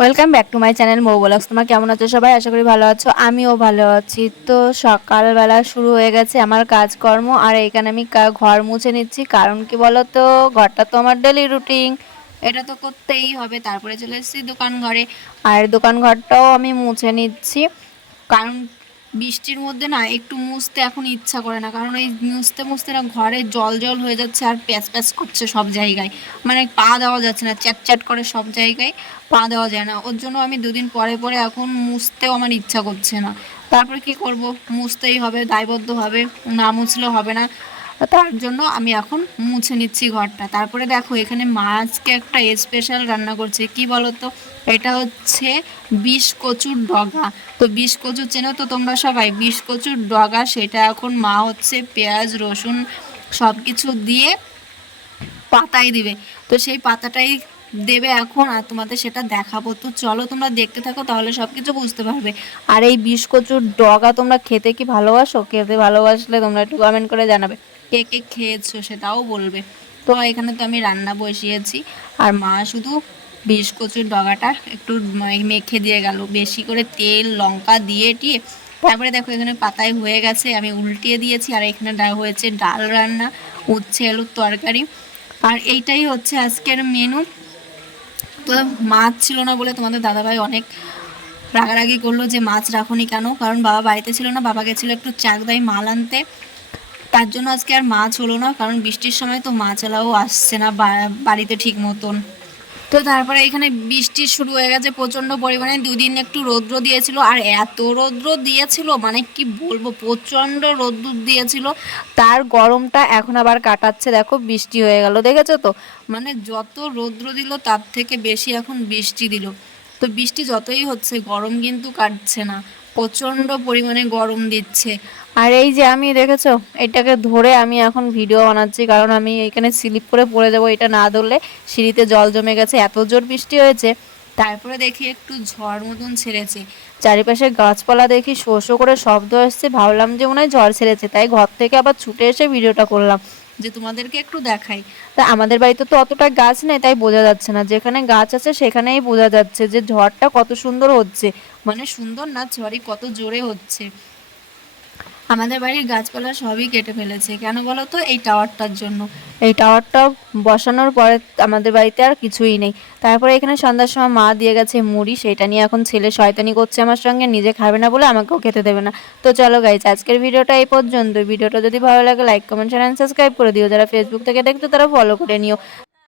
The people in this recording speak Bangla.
Welcome back to my channel Mou blogs. তোমরা কেমন আছো সবাই? আশা করি ভালো আছো, আমিও ভালো আছি। তো সকালবেলা শুরু হয়ে গেছে আমার কাজকর্ম, আর এখানে আমি ঘর মুছে নিচ্ছি। কারণ কি বলো তো, ঘরটা তো আমার ডেলি রুটিন, এটা তো করতেই হবে। তারপরে চলে এসেছি দোকান ঘরে, আর দোকান ঘরটাও আমি মুছে নিচ্ছি। কারণ বৃষ্টির মধ্যে না একটু মুছতে এখন ইচ্ছা করে না, কারণ এই মুছতে মুছতে না ঘরে জল জল হয়ে যাচ্ছে আর প্যাচ প্যাচ করছে সব জায়গায়। মানে পা দেওয়া যাচ্ছে না, চ্যাট চ্যাট করে সব জায়গায় পা দেওয়া যায় না। ওর জন্য আমি দুদিন পরে পরে এখন মুছতেও আমার ইচ্ছা করছে না। তারপরে কি করব, মুছতেই হবে দায়বদ্ধভাবে, না মুছলেও হবে না। তার জন্য আমি এখন মুছে নিচ্ছি ঘরটা। তারপরে দেখো এখানে মা আজকে একটা স্পেশাল রান্না করছে। কি বলো তো, এটা হচ্ছে বিষ কচুর ডগা। তো বিষ কচু চেনো তো তোমরা সবাই, বিষ কচুর ডগা। সেটা এখন মা হচ্ছে পেঁয়াজ রসুন সব কিছু দিয়ে পাতায় দিবে। তো সেই পাতাটাই দেবে এখন, আর তোমাদের সেটা দেখাবো। তো চলো তোমরা দেখতে থাকো, তাহলে সব কিছু বুঝতে পারবে। আর এই বিষ কচুর ডগা তোমরা খেতে কি ভালোবাসো? খেতে ভালোবাসলে তোমরা একটু কমেন্ট করে জানাবে, কে কে খেয়েছো সেটাও বলবে। তো এখানে তো আমি রান্না বসিয়েছি, আর মা শুধু বিষ কচুর ডগাটা একটু মেখে দিয়ে গেল, বেশি করে তেল লঙ্কা দিয়ে টিয়ে। তারপরে দেখো এখানে পাতায় হয়ে গেছে, আমি উল্টিয়ে দিয়েছি। আর এখানে হয়েছে ডাল রান্না, উচ্ছে আলুর তরকারি। আর এইটাই হচ্ছে আজকের মেনু। তো মাছ ছিল না বলে তোমাদের দাদাভাই অনেক রাগারাগি করলো যে মাছ রাখুনি কেন, কারণ বাবা বাড়িতে ছিল না, বাবা গেছিলো একটু চাকদাই মাল আনতে। তার জন্য আজকে আর মাছ হলো না, কারণ বৃষ্টির সময় তো মাছ এলাও আসছে না বাড়িতে ঠিক মতন। তো তারপরে এখানে বৃষ্টি শুরু হয়ে গেছে প্রচণ্ড পরিমাণে। দুদিন একটু রৌদ্র দিয়েছিল, আর এত রৌদ্র দিয়েছিল মানে কি বলবো, প্রচণ্ড রৌদ্র দিয়েছিল। তার গরমটা এখন আবার কাটাচ্ছে, দেখো বৃষ্টি হয়ে গেল, দেখেছো তো? মানে যত রৌদ্র দিল তার থেকে বেশি এখন বৃষ্টি দিল। তো বৃষ্টি যতই হচ্ছে গরম কিন্তু কাটছে না, প্রচণ্ড পরিমাণে গরম দিচ্ছে। আর এই যে আমি দেখেছো, এটাকে ধরে আমি এখন ভিডিও বানাচ্ছি, কারণ আমি এখানে স্লিপ করে পড়ে যাবো, এটা না ধরলে। সিঁড়িতে জল জমে গেছে, এত জোর বৃষ্টি হয়েছে। তারপরে দেখি একটু ঝড় মতন ছেড়েছে, চারিপাশে গাছপালা দেখি শো শো করে শব্দ আসছে, ভাবলাম যে মনে হয় ঝড় ছেড়েছে, তাই ঘর থেকে আবার ছুটে এসে ভিডিওটা করলাম, যে তোমাদেরকে একটু দেখাই। তা আমাদের বাড়িতে তো অতটা গাছ নেই, তাই বোঝা যাচ্ছে না। যেখানে গাছ আছে সেখানেই বোঝা যাচ্ছে যে ঝড়টা কত সুন্দর হচ্ছে। মানে সুন্দর না, ঝড়ই কত জোরে হচ্ছে। আমাদের বাড়ির গাছপালা সবই কেটে ফেলেছে, কেন বলো তো? এই টাওয়ারটার জন্য। এই টাওয়ারটা বসানোর পরে আমাদের বাড়িতে আর কিছুই নেই। তারপরে এখানে সন্ধ্যার সময় মা দিয়ে গেছে মুড়ি, সেটা নিয়ে এখন ছেলে শয়তানি করছে আমার সঙ্গে, নিজে খাবে না বলে আমাকেও খেতে দেবে না। তো চলো গাইজ, আজকের ভিডিওটা এই পর্যন্ত। ভিডিওটা যদি ভালো লাগে like comment share and subscribe করে দিও। যারা ফেসবুক থেকে দেখছো তারা ফলো করে নিও।